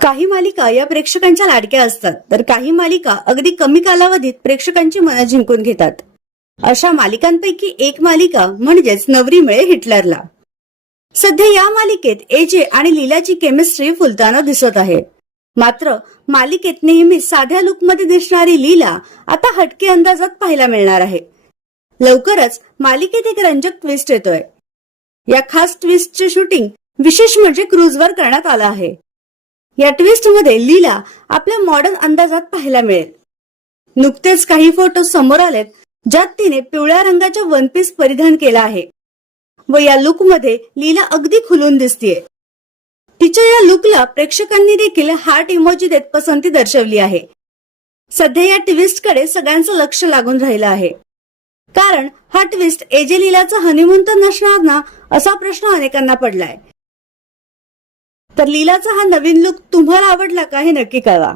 काही मालिका या प्रेक्षकांच्या लाडक्या असतात, तर काही मालिका अगदी कमी कालावधीत प्रेक्षकांची मनं जिंकून घेतात. अशा मालिकांपैकी एक मालिका म्हणजेच नवरी मिळे हिटलरला. सध्या या मालिकेत एजे आणि लीलाची केमिस्ट्री फुलताना दिसत आहे. मात्र मालिकेत नेहमी साध्या लुकमध्ये दिसणारी लीला आता हटके अंदाजात पाहायला मिळणार आहे. लवकरच मालिकेत एक रंजक ट्विस्ट येतोय. या खास ट्विस्टचे शूटिंग विशेष म्हणजे क्रूजवर करण्यात आलं आहे. या ट्विस्ट मध्ये लीला आपल्या मॉडर्न अंदाजात पाहायला मिळेल. नुकतेच काही फोटो समोर आलेत ज्यात तिने पिवळ्या रंगाचा वन पीस परिधान केला आहे व या लुक मध्ये लीला अगदी खुलून दिसतीये. तिच्या या लुकला प्रेक्षकांनी देखील हार्ट इमोजी देत पसंती दर्शवली आहे. सध्या या ट्विस्ट कडे सगळ्यांचं लक्ष लागून राहिलं आहे, कारण हा ट्विस्ट एजे लीलाचा हनीमून तर नसणार ना, असा प्रश्न अनेकांना पडलाय. तर लीलाचा हा नवीन लुक तुम्हाला आवडला का हे नक्की कळवा.